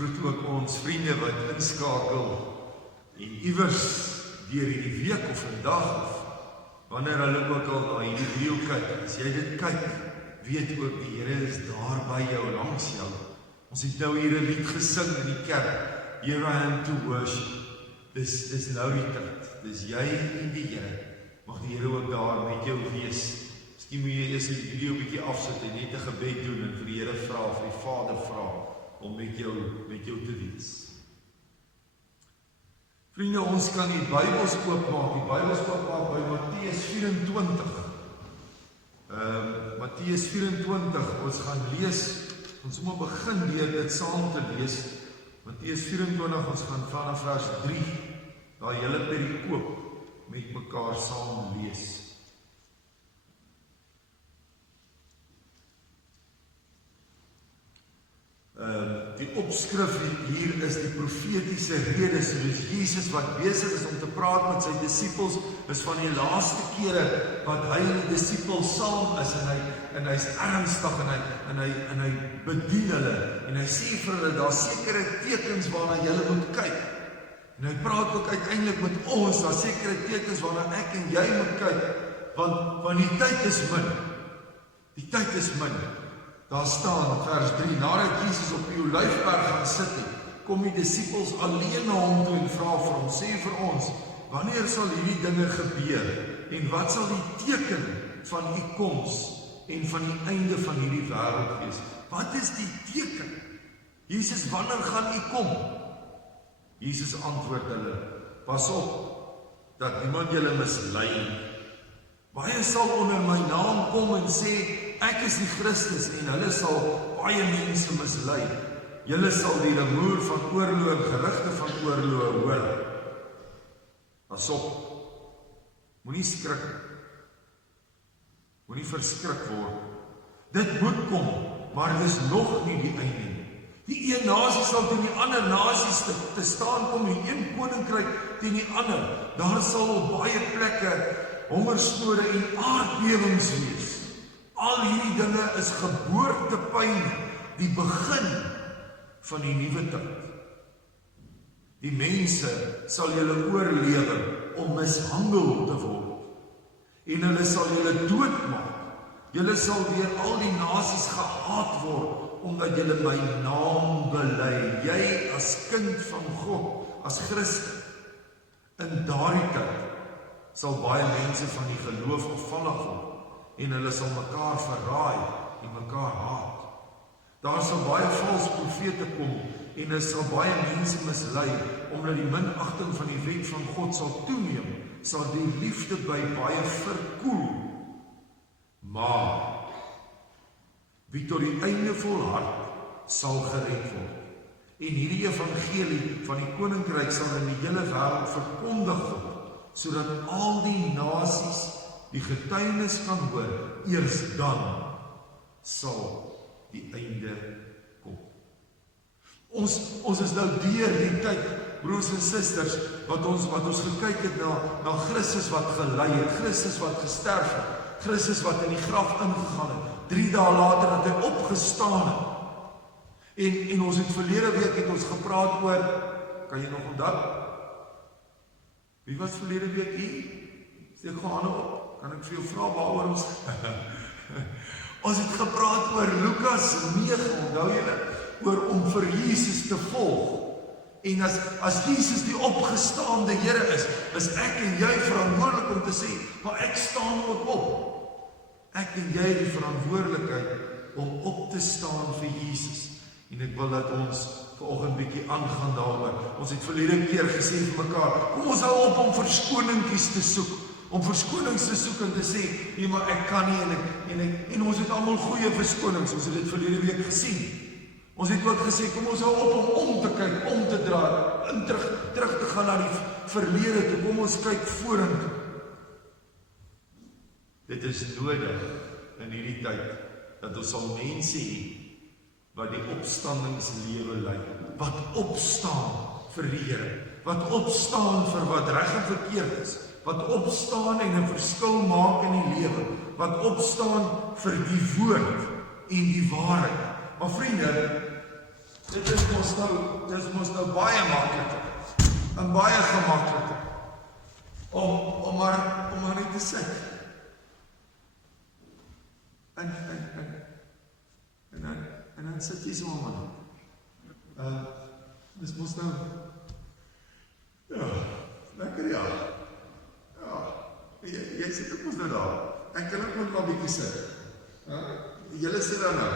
groet ook ons vriende wat inskakel en iewers deur hierdie week of vandag of wanneer hulle ook al na hierdie video kyk. As jy dit kyk, weet ook die Here is daar by jou, langs jou. Ons het nou hier 'n lied gesing in die kerk. Here I am to worship. Dis nou die tyd. Dis jy en die Here. Mag die Here ook daar met jou wees. Miskien moet jy eers die video 'n bietjie afsit en net 'n gebed doen en vir die Here vra, vir die Vader vra om met jou te wees. Vriende, ons kan die Bybels oopmaak. Die Bybels oopmaak by Matteus 24. Matteus 24, ons gaan lees. Ons moet begin deur dit saam te lees. Matteus 24, ons gaan vanaf vers 3, daar hele perikoop met mekaar saam lees. Die opskrif hier is die profetiese rede. So dis Jesus wat besig is om te praat met sy disippels. Is van die laaste kere wat hy en die disippels saam is en hy's ernstig en hy bedien hulle en hy sê vir hulle daar sekere tekens waarna julle moet kyk. En hy praat ook uiteindelik met ons, daar sekere tekens waarna ek en jy moet kyk, want die tyd is min. Die tyd is min. Daar staan, vers 3, nadat Jesus op die Olyfberg gaan sit het, kom die disippels alleen na hom toe en vra vir hom, sê vir ons, wanneer sal hierdie dinge gebeur? En wat sal die teken van u koms en van die einde van hierdie wêreld wees? Wat is die teken? Jesus, wanneer gaan u kom? Jesus antwoord hulle, pas op, dat niemand julle mislei nie. Baie sal onder my naam kom en sê, ek is die Christus, en hulle sal baie mense mislei. Julle sal die rumoer van oorlog en gerugte van oorlog hoor. Pas op, moenie skrik, moenie verskrik word. Dit moet kom, maar dit is nog nie die einde nie. Die een nasie sal teen die ander nasies te staan kom, die een koninkryk teen die ander. Daar sal op baie plekke hongersnode en aardbewings wees. Al hierdie dinge is geboortepyn, die begin van die nuwe tyd. Die mense sal julle oorlewer om mishandel te word. En hulle sal julle doodmaak. Julle sal deur al die nasies gehaat word, omdat julle my naam bely. Jy as kind van God, as Christen, in daardie tyd sal baie mense van die geloof afvallig word, en hulle sal mekaar verraai en mekaar haat. Daar sal baie valse profete kom, en hulle sal baie mense mislei, omdat die minagting van die wet van God sal toeneem, sal die liefde by baie verkoel. Maar wie tot die einde volhard, sal gered word. En hierdie evangelie van die koninkryk sal in die hele wêreld verkondig word, sodat al die nasies die getuienis kan hoor, eers dan sal die einde kom. Ons is nou deur die tyd, broers en susters, wat ons gekyk het na Christus wat gelei het, Christus wat gesterf het, Christus wat in die graf ingegaan het, 3 dae later dat hy opgestaan het. En ons het verlede week het ons gepraat oor, kan jy nog onthou? Wie was verlede week hier? Steek gou hande op. Kan ek vir jou vra waaroor ons ons het gepraat oor Lukas 9, onthou julle, oor om vir Jesus te volg. En as Jesus die opgestaande Here is ek en jy verantwoordelik om te sê, maar ek staan ook op. Ek en jy het die verantwoordelikheid om op te staan vir Jesus. En ek wil dat ons vanoggend bietjie aangaan daaroor. Ons het verlede keer gesê vir mekaar, kom ons hou op om verskoningetjies te soek. Om verskonings te soek en te sê, nee, maar ek kan nie, en ons het almal goeie verskonings, ons het dit verlede week gesien. Ons het ook gesê, kom ons hou op om te kyk, om te draai, en terug te gaan na die verlede toe, kom ons kyk vorentoe. Dit is nodig in hierdie tyd, dat ons sal mense hê, wat die opstandingslewe lei, wat opstaan vir die Here, wat opstaan vir wat reg en verkeerd is, wat opstaan en 'n verskil maak in die lewe, wat opstaan vir die woord en die waarheid. Maar vriende, Dit is mos nou baie makliker en baie gemakliker om maar net te sit. En dan sit jy so man. Dis mos nou, ja, lekker ja. Jy sit ook mos nou daar. Ek kan ook maar 'n bietjie sit. Julle sit dan nou.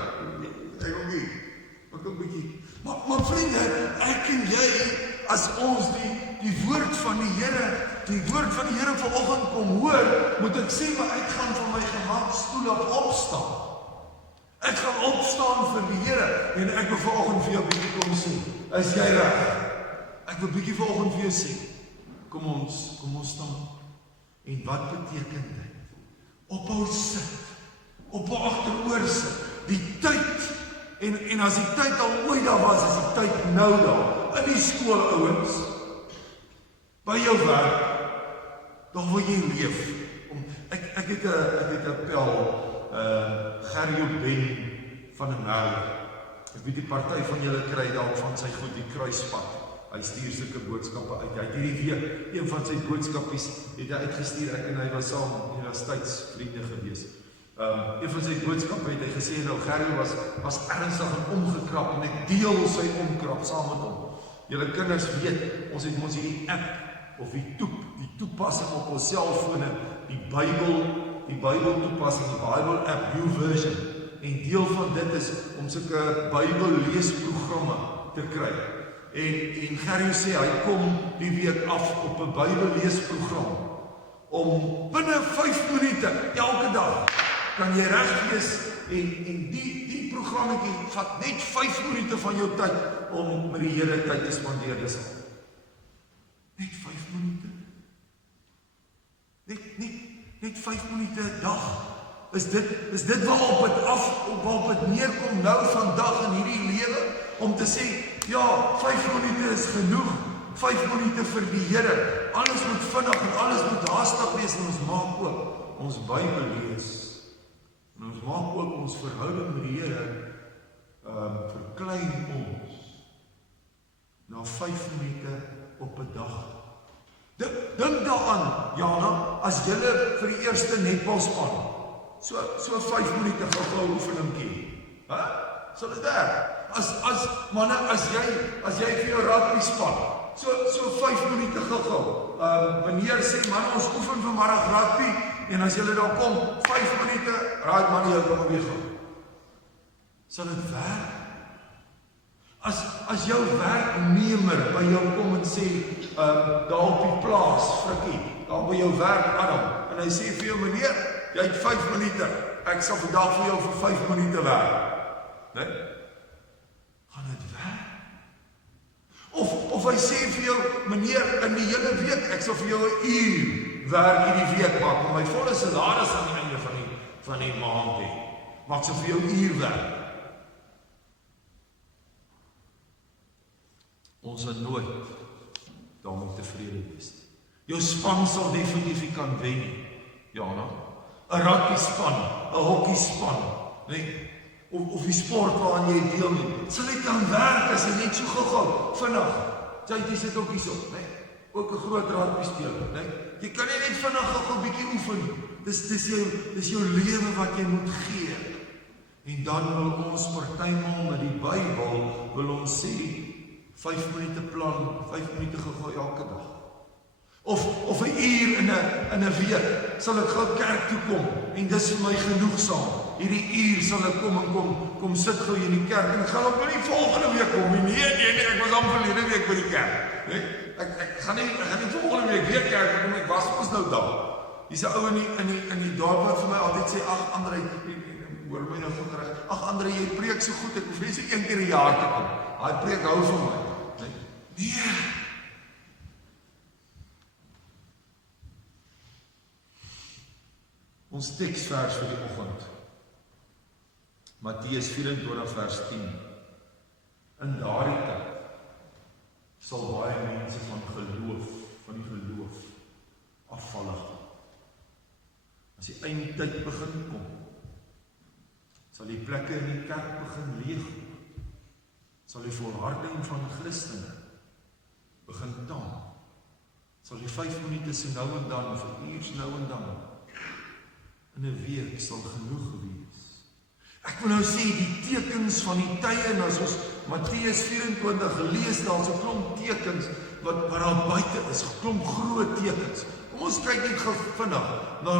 Ek ook nie. Ek ook bietjie. Maar vriende, ek en jy, as ons die woord van die Here vanoggend kom hoor, moet ek sê, maar ek gaan van my gemakstoel af opstaan. Ek gaan opstaan vir die Here, en ek wil vanoggend vir jou bietjie kom sê, is jy reg? Ek wil bietjie vanoggend vir jou sê, kom ons staan. En wat beteken dit? Ophou sit, ophou agteroor sit, die tyd, en as die tyd al ooit daar was, is die tyd nou daar, in die skool ouens, by jou werk, daar wil jy leef. Ek het 'n pel, Gerrie Ben van 'n Merwe. Ek weet die party van julle kry dalk van sy goed die kruispad. Hy stuur sulke boodskappe uit. Hy het hierdie week een van sy boodskapies het hy uitgestuur. Ek en hy was saam universiteitsvriende gewees. Een van sy boodskappe het hy gesê, nou Gerrie was ernstig en omgekrap en ek deel sy omkrap saam met hom. Julle kinders weet, ons het mos hierdie app of die toepassing op ons selfone, die Bybel toepassing, die Bible app, New Version. En deel van dit is om sulke Bybel leesprogramme te kry. En Gerrie sê, hy kom die week af op 'n Bybel leesprogram om binne 5 minute elke dag kan jy reg wees en die programmetjie vat net 5 minute van jou tyd om met die Here tyd te spandeer. Dis al. Net 5 minute. Net 5 minute 'n dag. Is dit waarop het neerkom nou vandag in hierdie lewe om te sê, ja, 5 minute is genoeg. 5 minute vir die Here. Alles moet vinnig en alles moet haastig wees en ons maak ook ons Bybel lees. En ons maak ook ons verhouding met die Here verklein ons na 5 minute op 'n dag. Dink daaraan, Jana, as julle vir die eerste netbalspan so 5 minute gou oefeningkie. Sal dit daar? As manne, as jy vir jou rugby span, so 5 minute gou. Meneer sê, man, ons oefen vanmiddag rugby en as julle daar kom, 5 minute, raai man, jy kom weer gou. Sal dit werk? As jou werknemer by jou kom en sê, daar op die plaas, Frikkie, daar by jou werk, Adam, en hy sê vir jou, meneer, jy het 5 minute, ek sal vandag vir jou vir 5 minute werk. Nee? Gaan dit werk? Of hy sê vir jou, meneer, in die hele week, ek sal vir jou 1 uur werk hierdie week maak, maar my volle salaris aan die einde van die maand hê. Maar ek sal vir jou 1 uur werk. Ons sal nooit daarmee tevrede wees. Jou span sal definitief nie kan wen nie. Jana, 'n rugby span, 'n hokkie span, nee, of die sport waaraan jy deelneem. Sal dit kan werk as jy net so gou vinnig. Jy sit ook hierso, nee. Ook 'n groot rugby speler, nee. Jy kan nie net vinnig gou 'n bietjie oefen nie. Dis jou lewe wat jy moet gee. En dan wil ons partymal met die Bybel wil ons sê 5 minute plan, 5 minute gou elke dag. Of 'n uur in 'n week sal ek gou kerk toe kom en dis vir my genoegsaam. Hierdie uur sal ek kom sit gou hier in die kerk en ek gaan ook nie volgende week kom nie. Nee, ek was al verlede week by die kerk. Nee, ek gaan nie volgende week weer kerk kom, ek was mos nou daar. Hier's 'n ou in die dorp wat vir my altyd sê, ag Andre, hoor my nou goed reg. Ag Andre, jy preek so goed, ek hoef net so 1 keer 'n jaar te kom. Daai preek hou van my. Nee. Ons teksvers vir die oggend. Matteus 24 vers 10. In daardie tyd sal baie mense van die geloof afvallig. As die eindtyd begin kom, sal die plekke in die kerk begin leeg. sal die volharding van Christene begin taam. Sal die 5 minute se nou en dan, of 'n uur se nou en dan, in 'n week sal genoeg wees. Ek wil nou sê, die tekens van die tye, en as ons Matteus 24 lees, daar's 'n klomp tekens wat daar buite is, 'n klomp groot tekens. Kom ons kyk net gou vinnig na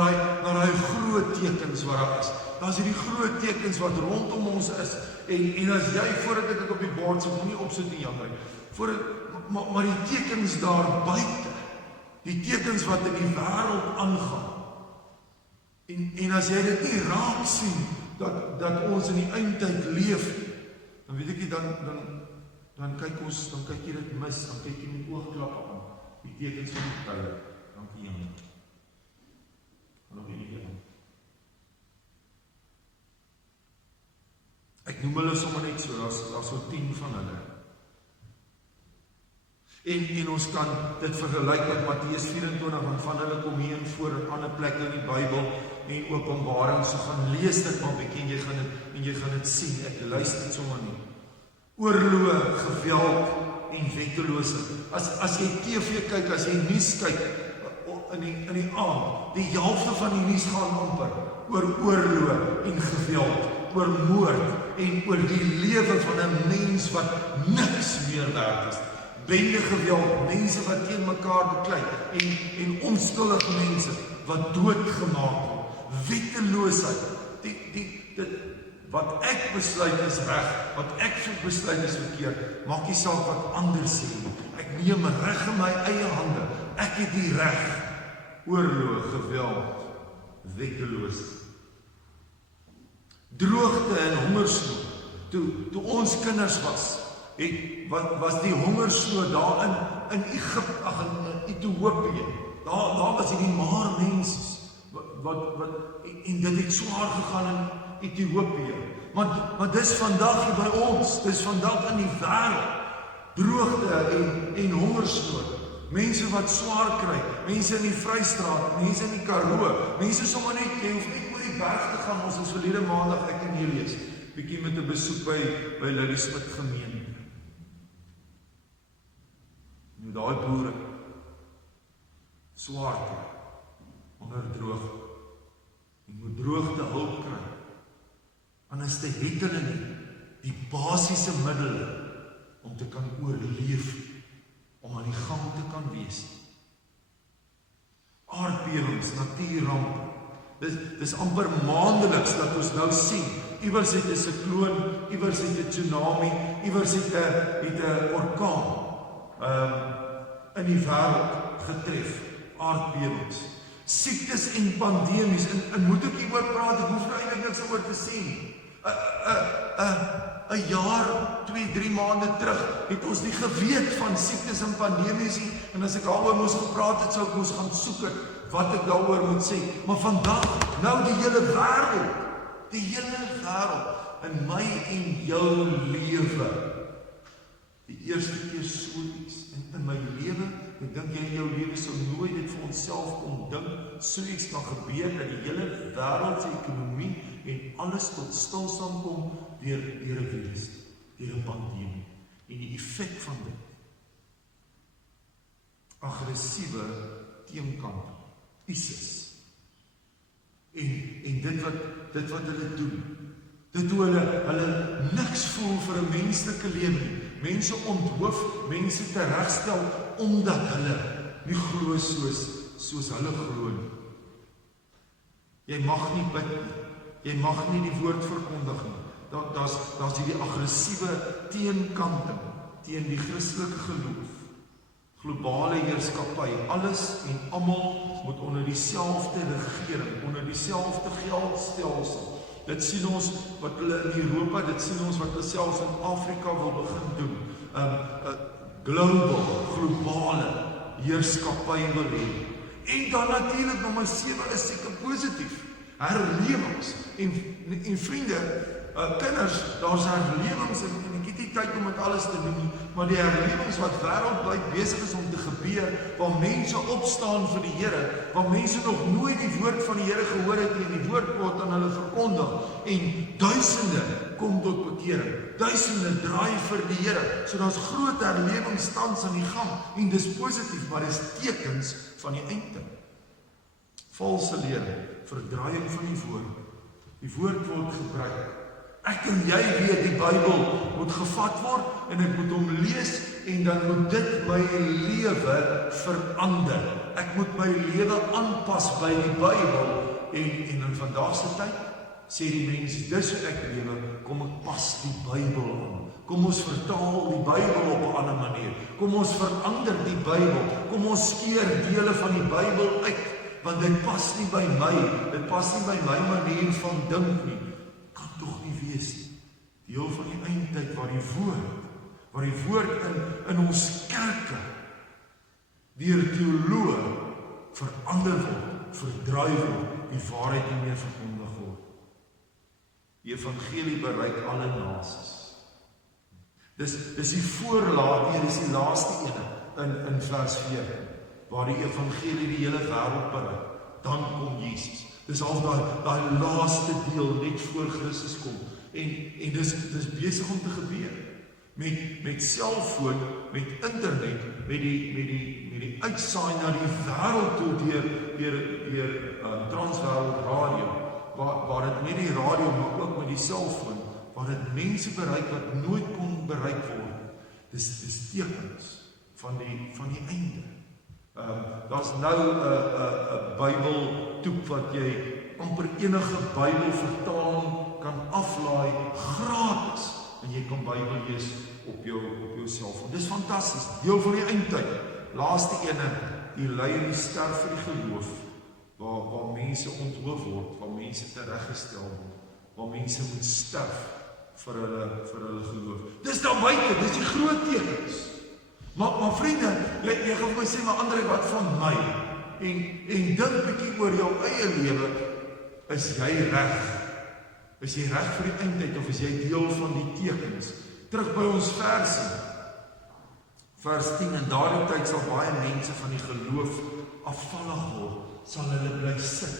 daai groot tekens wat daar is. Daar's hierdie groot tekens wat rondom ons is, en as jy, voordat ek dit op die bord sit, moenie opsit nie, jammer, maar die tekens daar buite, die tekens wat in die wêreld aangaan, en as jy dit nie raak sien, dat ons in die eindtyd leef, dan weet ek nie, dan kyk jy dit mis, dan kyk jy met oogklappe aan, die tekens van die tye. Dankie Jan. Nog enige een. Ek noem hulle sommer net so, daar's so 10 van hulle. En ons kan dit vergelyk met Matteus 24, want van hulle kom hier in voor in ander plekke in die Bybel en Openbaring, so gaan lees dit maar 'n bietjie en jy gaan dit sien. Ek luister dit sommer nie. Oorlog, geweld en wetteloosheid. As jy TV kyk, as jy nuus kyk in die aand, die helfte van die nuus gaan amper oor oorlog en geweld, oor moord en oor die lewe van 'n mens wat niks meer werd is. Bende geweld, mense wat teen mekaar beklei en onskuldige mense wat doodgemaak word. Wetteloosheid. Wat ek besluit is reg, wat ek besluit is verkeerd, maak nie saak wat ander sê nie. Ek neem reg in my eie hande. Ek het die reg. Oorlog, geweld, wetteloosheid. Droogte en hongersnood. Toe ons kinders was die hongersnood daar in Egipte, in Ethiopië. Daar was hierdie maar mense en dit het swaar gegaan in Ethiopië. Maar dis vandag hier by ons, dis vandag in die wêreld. Droogte en hongersnood. Mense wat swaar kry, mense in die Vrystraat, mense in die Karoo, mense sommer net, jy hoef net oor die berg te gaan. Ons is verlede maandag, ek en Elias, bietjie met 'n besoek by Lily Smit gemeente. Nou daai boere swaar kry onder droogte. En moet droogte hulp kry. Anders het hulle nie die basiese middele om te kan oorleef, om aan die gang te kan wees. Aardbewings, natuurrampe. Dis amper maandeliks dat ons nou sien. Iewers het 'n sikloon, iewers het 'n tsunami, iewers het 'n orkaan in die wêreld getref. Aardbewings, siektes en pandemies. En moet ek hieroor praat? Ek hoef nou eintlik niks oor te sê nie. 'n jaar, 2-3 maande terug het ons nie geweet van siektes en pandemies nie. En as ek daaroor moes gepraat het, sou ek moes gaan soek het wat ek daaroor moet sê. Maar vandag, nou die hele wêreld, in my en jou lewe. Die eerste keer so iets in my lewe, ek dink jy in jou lewe sou nooit dit vir onsself kon dink, so iets kan gebeur, dat die hele wêreld se ekonomie en alles tot stilstand kom deur 'n virus, deur 'n pandemie, en die effek van dit. Aggressiewe teenkant, ISIS. En dit wat hulle doen, dit hoe hulle niks voel vir 'n menslike lewe. Mense onthoof, mense teregstel, omdat hulle nie glo soos hulle glo nie. Jy mag nie bid nie, jy mag nie die woord verkondig nie. Daar's hierdie aggressiewe teenkanting teen die Christelike geloof. Globale heerskappy, alles en almal moet onder dieselfde regering, onder dieselfde geldstelsel. Dit sien ons wat hulle in Europa, dit sien ons wat hulle selfs in Afrika wil begin doen. Globale heerskappy wil hê. En dan natuurlik nommer 7 is seker positief. Herlewings. En vriende, kinders, daar's herlewings en ek het nie tyd om dit alles te doen nie, maar die herlewings wat wêreldwyd besig is om te gebeur, waar mense opstaan vir die Here, waar mense nog nooit die woord van die Here gehoor het en die woord word aan hulle verkondig, en duisende kom tot bekering. Duisende draai vir die Here. So daar's groot herlewings tans aan die gang. En dis positief, maar dis tekens van die eindtyd. Valse leer, verdraaiing van die woord. Die woord word gebruik. Ek en jy weet die Bybel moet gevat word en ek moet hom lees en dan moet dit my lewe verander. Ek moet my lewe aanpas by die Bybel en in vandag se tyd sê die mense, dis hoe ek lewe, kom ek pas die Bybel aan. Kom ons vertaal die Bybel op 'n ander manier. Kom ons verander die Bybel. Kom ons skeer dele van die Bybel uit, want dit pas nie by my. Dit pas nie by my manier van dink nie. Kan tog nie wees nie. Deel van die eindtyd waar die woord in ons kerke deur teoloë verander word, verdraai word, die waarheid nie meer verkondig word. Die evangelie bereik alle nasies. Dis die voorlaat, dis die laaste ene in vers 4, waar die evangelie die hele wêreld bereik. Dan kom Jesus. Dis al daai laaste deel net voor Christus kom. En dis besig om te gebeur. Met selfoon, met internet, met die uitsaai na die wêreld toe deur Transwêreld Radio, waar dit nie die radio maar ook met die selfoon, waar dit mense bereik wat nooit kon bereik word. Dis tekens van die einde. Daar's nou 'n Bybeltoep wat jy amper enige Bybelvertaling kan aflaai gratis en jy kan Bybel lees op jou selfoon. Dis fantasties, deel van die eindtyd. Laaste ene, die ly en die sterf vir die geloof, waar mense onthoof word, waar mense tereggestel word, waar mense moet sterf vir hulle geloof. Dis daar buite, dis die groot tekens. Maar vriende, jy gaan my sê, maar André, wat van my? En dink bietjie oor jou eie lewe. Is jy reg? Is jy reg vir die eindtyd of is jy deel van die tekens? Terug by ons versie. Vers 10, in daardie tyd sal baie mense van die geloof afvallig word, sal hulle bly sit.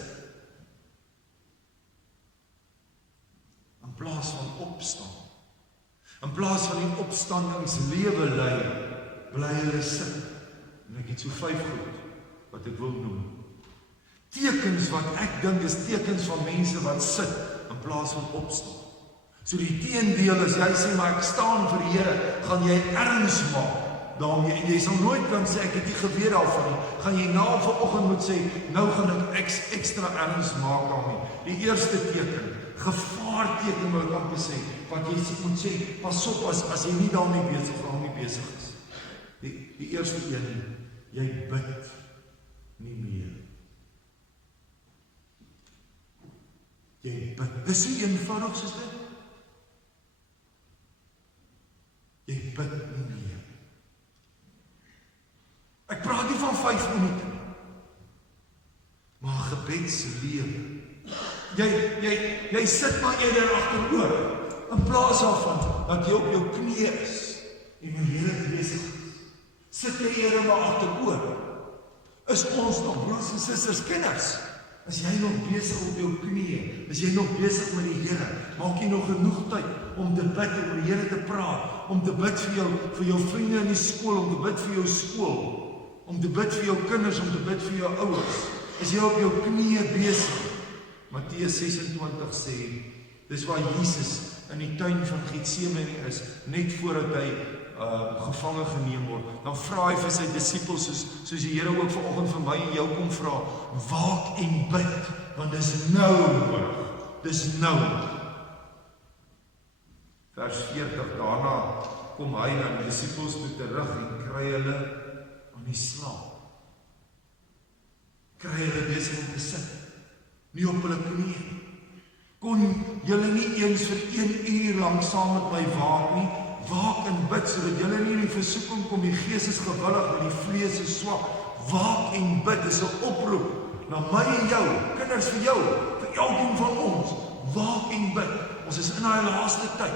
In plaas van opstaan. In plaas van die opstandingslewe lei, bly hulle sit. En ek het so 5 goed wat ek wil noem. Tekens wat ek dink is tekens van mense wat sit in plaas van opstaan. So die teendeel is, jy sê, maar ek staan vir die Here, gaan jy erns maak daarmee, en jy sal nooit kan sê, ek het nie geweet daarvan nie, gaan jy na vanoggend moet sê, nou gaan ek ekstra erns maak daarmee. Die eerste teken, gevaarteken wil ek amper sê, wat jy moet sê, pas op as jy nie daarmee besig is. Die eerste een, jy bid nie meer. Jy bid, dis nie eenvoudig soos dit. Jy bid nie meer. Ek praat nie van 5 minute nie, maar gebedslewe. Jy sit maar eerder agteroor, in plaas daarvan dat jy op jou knie is en jou Here besig is. Sit jy eerder maar agteroor. Is ons nog broers en susters, kinders? Is jy nog besig op jou knie? Is jy nog besig met die Here? Maak jy nog genoeg tyd om te bid, om met die Here te praat, om te bid vir jou vriende in die skool, om te bid vir jou skool, om te bid vir jou kinders, om te bid vir jou ouers? Is jy op jou knie besig? Matteus 26 sê, dis waar Jesus in die tuin van Getsemane is, net voordat hy gevange geneem word. Dan vra hy vir sy disippels, soos die Here ook vanoggend vir my en jou kom vra, waak en bid, want dis nou nodig. Dis nou. Vers 40, daarna kom hy na die disippels toe terug en kry hulle aan die slaap. Kry hulle besig om te sit, nie op hulle knie. Kon julle nie eens vir 1 uur lang saam met my waak nie? Waak en bid, sodat julle nie in die versoeking kom, die gees is gewillig, maar die vlees is swak. Waak en bid, dis 'n oproep na my en jou, kinders, vir jou, vir elkeen van ons. Waak en bid. Ons is in daai laaste tyd.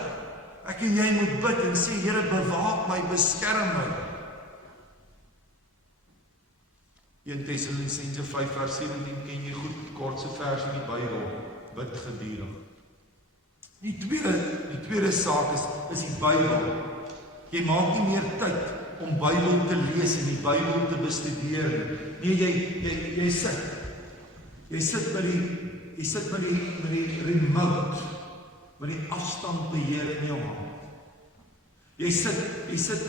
Ek en jy moet bid en sê, Here, bewaak my, beskerm my. 1 Tessalonisense 5 vers 17 ken jy goed, kortste vers in die Bybel. Bid gedurig. Die tweede saak is die Bybel. Jy maak nie meer tyd om Bybel te lees en die Bybel te bestudeer nie. Nee, jy sit met die remote, met die afstandbeheer in jou hand. Jy sit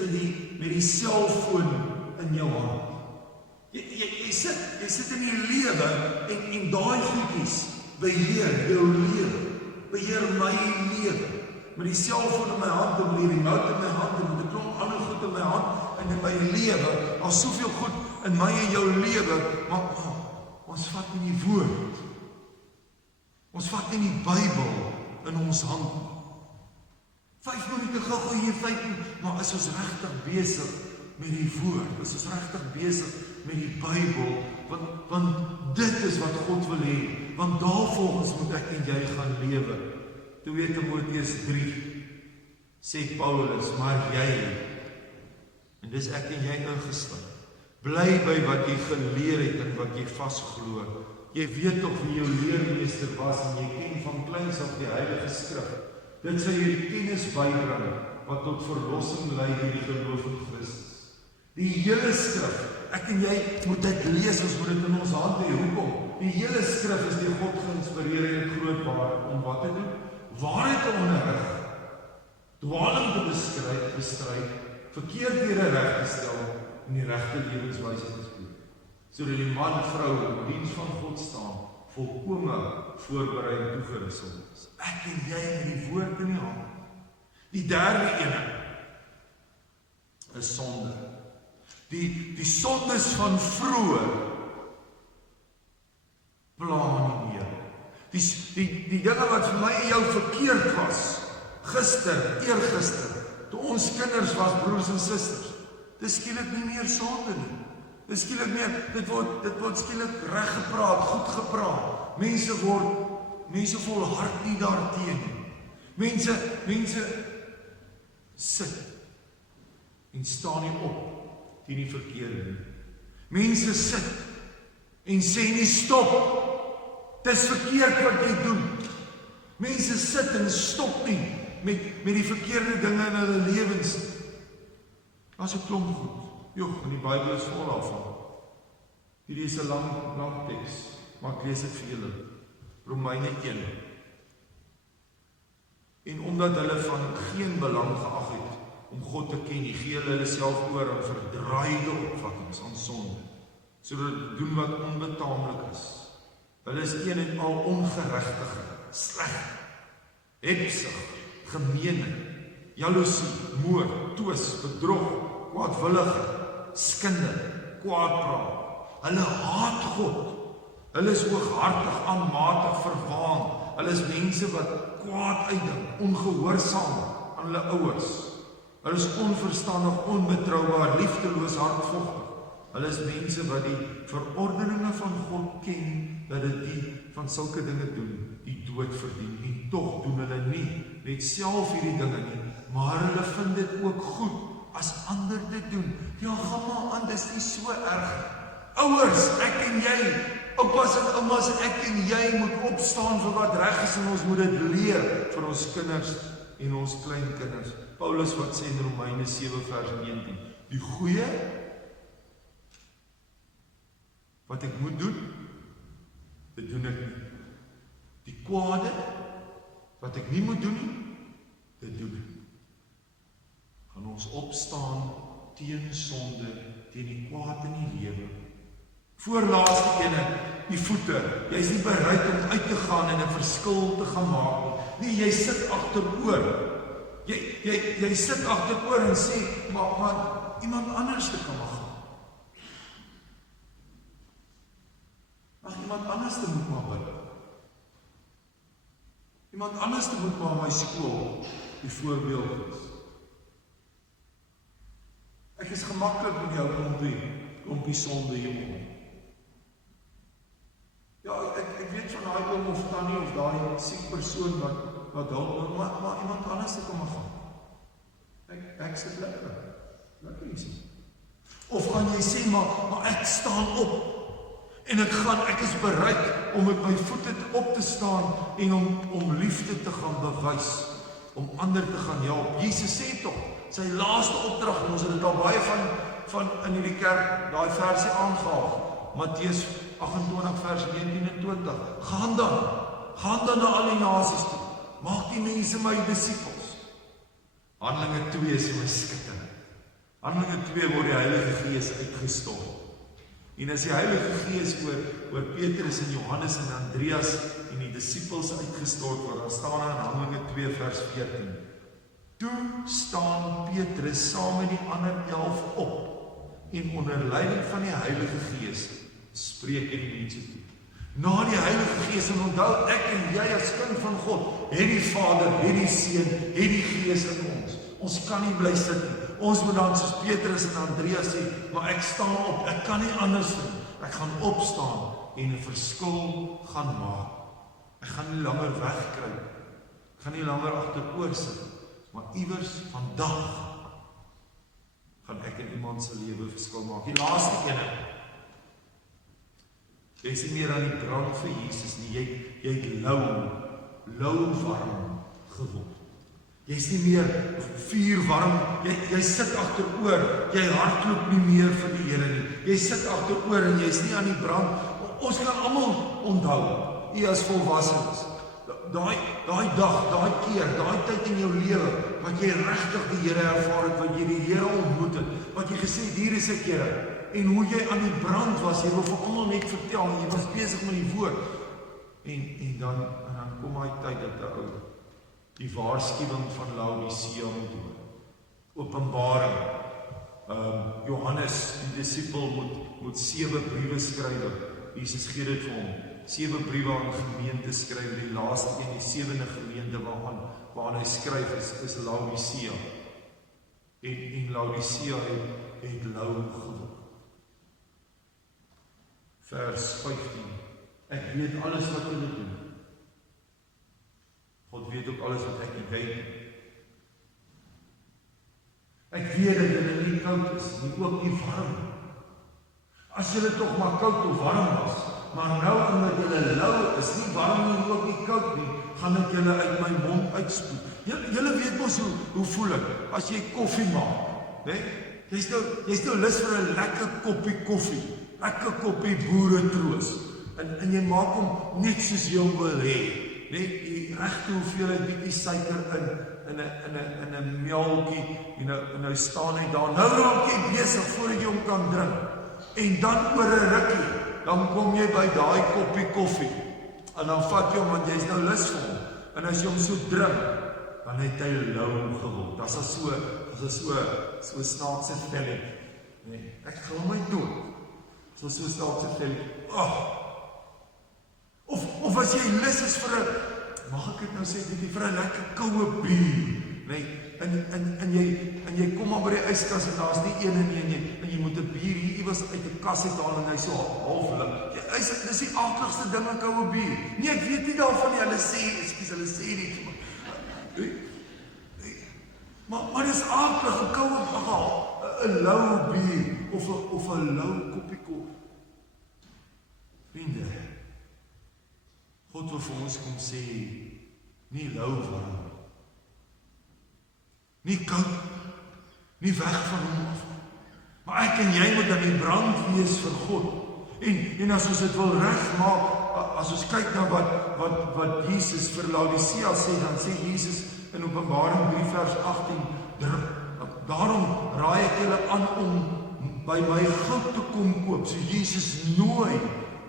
met die selfoon in jou hand. Jy sit in die lewe en daai goedjies beheer jou lewe, beheer my lewe. Met die selfoon in my hand, en met die remote in my hand, en met 'n klomp ander goed in my hand, en in my lewe, al soveel goed in my en jou lewe, maar ons vat nie die woord. Ons vat nie die Bybel in ons hand. 5 minute gou hier 5, maar is ons regtig besig met die woord? Is ons regtig besig met die Bybel? Want dit is wat God wil hê, want daarvolgens moet ek en jy gaan lewe. 2 Timoteus 3 sê Paulus, maar jy, en dis ek en jy ingesluit, bly by wat jy geleer het en wat jy vasglo. Jy weet tog wie jou leermeester was en jy ken van kleins af die Heilige Skrif. Dit sal jy die kennis bybring wat tot verlossing lei deur die geloof in Christus. Die hele Skrif, ek en jy moet dit lees, ons moet dit in ons hand hê. Hoekom? Die hele Skrif is deur God geïnspireer en groot waarheid om wat te doen? Waarheid te onderrig, dwaling te bestry, verkeerdhede reg te stel en die regte lewenswyse te spreek, sodat die man en vrou in diens van God staan, volkome voorberei en toegerus is. Ek en jy met die woord in die hand. Die derde ene is sonde. Die sondes van vroeër pla nie meer. Die dinge wat vir my en jou verkeerd was, eergister, toe ons kinders was, broers en susters, dis skielik nie meer sonde nie. Dis skielik meer, dit word skielik reg gepraat, goed gepraat. Mense volhard nie daarteen nie. Mense sit en staan nie op teen die verkeerde nie. Mense sit en sê nie stop. Dis verkeerd wat jy doen. Mense sit en stop nie met die verkeerde dinge in hulle lewens. As 'n klomp goed. Joh, in die Bybel is vol daarvan. Hierdie is 'n lang teks, maar ek lees dit vir julle. Romeine 1. En omdat hulle van geen belang geag het om God te ken, gee hulle self oor aan verdraaide opvattings aan sonde, sodat hulle doen wat onbetaamlik is. Hulle is een en al ongeregtige, sleg, hebsig, gemeen, jaloesie, moord, twis, bedrog, kwaadwillige, skinde, kwaadpraat. Hulle haat God. Hulle is hooghartig, aanmatig, verwaan. Hulle is mense wat kwaad uitdink, ongehoorsaam aan hulle ouers. Hulle is onverstandig, onbetroubaar, liefdeloos, hardvochtig. Hulle is mense wat die verordeninge van God ken, dat dit die van sulke dinge doen, die dood verdien. En tog doen hulle nie net self hierdie dinge nie, maar hulle vind dit ook goed as ander dit doen. Ja, gaan maar aan, dis nie so erg. Ouers, ek en jy, oupas en oumas, ek en jy moet opstaan vir wat reg is en ons moet dit leer vir ons kinders en ons kleinkinders. Paulus wat sê in Romeine 7 vers 19, die goeie wat ek moet doen, dit doen ek nie. Die kwade wat ek nie moet doen nie, dit doen ek. Gaan ons opstaan teen sonde, teen die kwaad in die lewe. Voorlaaste ene, die voete. Jy is nie bereid om uit te gaan en 'n verskil te gaan maak nie. Nee, jy sit agteroor. Jy sit agteroor en sê, maar iemand anders te kan gaan. Mag iemand anders te moet maar bid. Iemand anders te moet maar my skool die voorbeeld is. Ek is gemaklik met jou klompie sonde hieronder. Ja, ek weet van daai oom of tannie of daai siek persoon wat dalk maar iemand anders te kom gaan. Ek sit lekker hier sien. Of gaan jy sê maar ek staan op. En ek is bereid om met my voete op te staan en om liefde te gaan bewys, om ander te gaan help. Jesus sê tog, sy laaste opdrag, en ons het dit al baie van in hierdie kerk, daai versie aangehaal, Matteus 28 vers 19 en 20, gaan dan na al die nasies toe, maak die mense my disippels. Handelinge 2 is my skitterend. Handelinge 2 word die Heilige Gees uitgestort. En as die Heilige Gees oor Petrus en Johannes en Andreas en die disippels uitgestort word, dan staan daar in Handelinge 2 vers 14. Toe staan Petrus saam met die ander 11 op en onder leiding van die Heilige Gees spreek in die mense toe. Na die Heilige Gees, en onthou ek en jy as kind van God, het die Vader, het die Seun, het die Gees in ons. Ons kan nie bly sit nie. Ons moet dan soos Petrus en Andreas sê, maar ek staan op, ek kan nie anders doen. Ek gaan opstaan en 'n verskil gaan maak. Ek gaan nie langer wegkruip. Ek gaan nie langer agteroor sit. Maar iewers vandag gaan ek in iemand se lewe verskil maak. Die laaste ene. Jy is nie meer aan die brand vir Jesus nie. Jy het lou warm geword. Jy is nie meer vuurwarm, jy sit agteroor, jy hardloop nie meer vir die Here nie. Jy sit agteroor en jy is nie aan die brand. Ons kan almal onthou, u as volwassenes, daai dag, daai keer, daai tyd in jou lewe, wat jy regtig die Here ervaar het, wat jy die Here ontmoet het, wat jy gesê het, hier is ek Here, en hoe jy aan die brand was, jy wil vir almal net vertel, en jy was besig met die woord, en dan kom hy tyd dat die waarskuwing van Laodicea moet hoor. Openbaring. Johannes, die disipel, moet 7 briewe skryf. Jesus gee dit vir hom. 7 briewe aan gemeente skryf. Die laaste een, die 7de gemeente waaraan hy skryf is Laodicea. En Laodicea het lou geword. Vers 15. Ek weet alles wat julle doen. God weet ook alles wat ek nie weet. Ek weet dat julle nie koud is, nie ook nie warm. As julle tog maar koud of warm was, maar nou omdat julle lou is, nie warm nie, ook nie koud nie, gaan ek julle uit my mond uitspoed. Julle weet mos hoe voel ek, as jy koffie maak, né? Jy's nou lus vir 'n lekker koppie koffie, lekker koppie boeretroos, en jy maak hom net soos jy hom wil hê. Net die regte hoeveelheid bietjie suiker in 'n melktjie en nou staan hy daar. Nou raak jy besig voordat jy hom kan drink. En dan oor 'n rukkie, dan kom jy by daai koppie koffie. En dan vat jy hom want jy's nou lus vir hom. En as jy hom so drink, dan het hy lou geword. Dat is so snaakse stelling. Nee, ek gaan my dood. So snaakse stelling. Of as jy lus is vir 'n, mag ek dit nou sê, vir 'n lekker koue bier, nee, en jy kom maar by die yskas en daar's nie een en jy moet 'n bier hier iewers uit 'n kas uithaal en hy so half lik. Dis die aardigste ding, 'n koue bier. Nee, ek weet nie daarvan nie, hulle sê nie vir my. Maar dis aardig, 'n koue, 'n lou bier of 'n lou koppie koffie. Vriende, God wil vir ons kom sê, nie lou warm, nie koud, nie weg van hom af, maar ek en jy moet aan die brand wees vir God, en as ons dit wil regmaak, as ons kyk na wat Jesus vir Laodicea sê, dan sê Jesus in Openbaring 3 vers 18, daarom raai ek julle aan om by my goud te kom koop. So Jesus nooi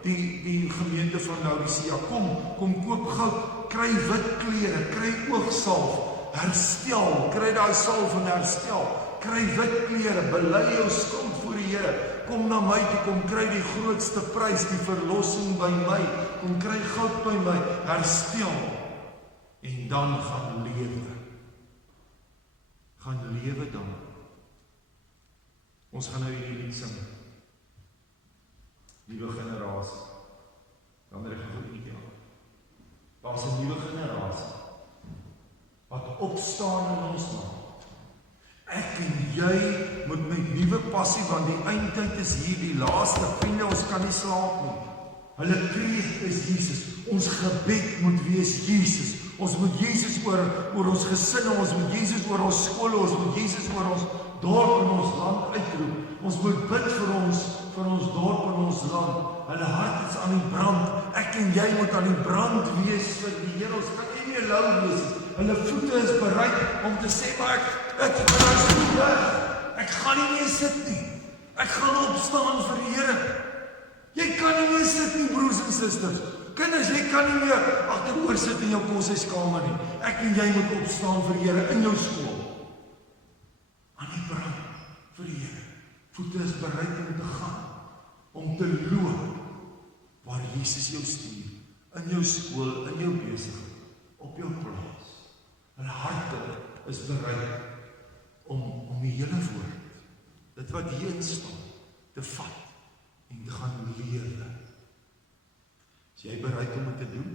die gemeente van Laodicea, kom koop goud, kry wit klere, kry oogsalf, herstel, kry daai salf van herstel, kry wit klere, bely jou skuld voor die Here, kom na my toe, kom kry die grootste prys, die verlossing by my, kom kry goud by my, herstel, en dan gaan lewe dan. Ons gaan nou hierdie lied sing. Nuwe generasie. Dan reg goed nie. Daar's 'n nuwe generasie wat opstaan in ons land. Ek en jy moet met nuwe passie, want die eindtyd is hier, die laaste vriende, ons kan nie slaap nie. Hulle kreeg is Jesus. Ons gebed moet wees Jesus. Ons moet Jesus oor ons gesinne, ons moet Jesus oor ons skole, ons moet Jesus oor ons dorp en ons land uitroep. Ons moet bid vir ons dorp en ons land. Hulle hart is aan die brand. Ek en jy moet aan die brand wees vir die Here. Ons kan nie meer lou wees. Hulle voete is bereid om te sê, maar ek is nie weg. Ek gaan nie meer sit nie. Ek gaan opstaan vir die Here. Jy kan nie meer sit nie, broers en susters. Kinders, jy kan nie meer agteroor sit in jou koshuiskamer nie. Ek en jy moet opstaan vir die Here in jou skool. Aan die brand vir die Here. Voete is bereid om te gaan, om te loop waar Jesus jou stuur. In jou skool, in jou besigheid, op jou plaas. Hulle harte is bereid om die hele woord, dit wat hierin staan, te vat en te gaan lewe. Is jy bereid om dit te doen?